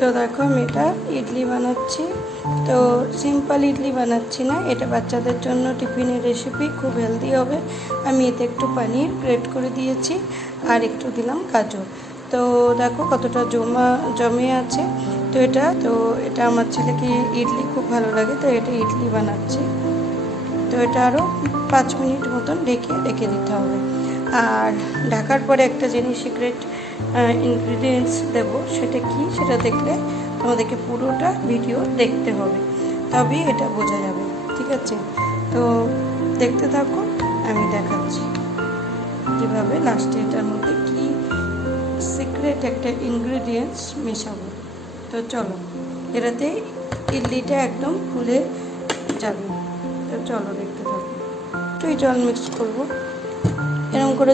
তো দেখো আমি এটা ইডলি বানাচ্ছি। তো সিম্পল ইডলি বানাচ্ছি না, এটা বাচ্চাদের জন্য টিফিনের রেসিপি, খুব হেলদি হবে। আমি এতে একটু পনির গ্রেট করে দিয়েছি আর একটু দিলাম কাজু। তো দেখো কতটা জমে আছে। তো এটা আমার ছেলেকে ইডলি খুব ভালো লাগে, তো এটা ইডলি বানাচ্ছি। তো এটা আরও 5 মিনিট মতন রেখে দিতে হবে। আর ঢাকার পরে একটা জিনিস সিক্রেট ইনগ্রিডিয়েন্টস দেবো, সেটা কি সেটা দেখলে তোমাদেরকে পুরোটা ভিডিও দেখতে হবে, তবেই এটা বোঝা যাবে। ঠিক আছে, তো দেখতে থাকো, আমি দেখাচ্ছি কীভাবে লাস্টে এটার মধ্যে কি সিক্রেট একটা ইনগ্রিডিয়েন্টস মেশাবো। তো চলো, এটাতে ইডলিটা একদম ফুলে যাবে। তো চলো দেখতে থাকো। একটুই জল মিক্স করবো এরকম করে।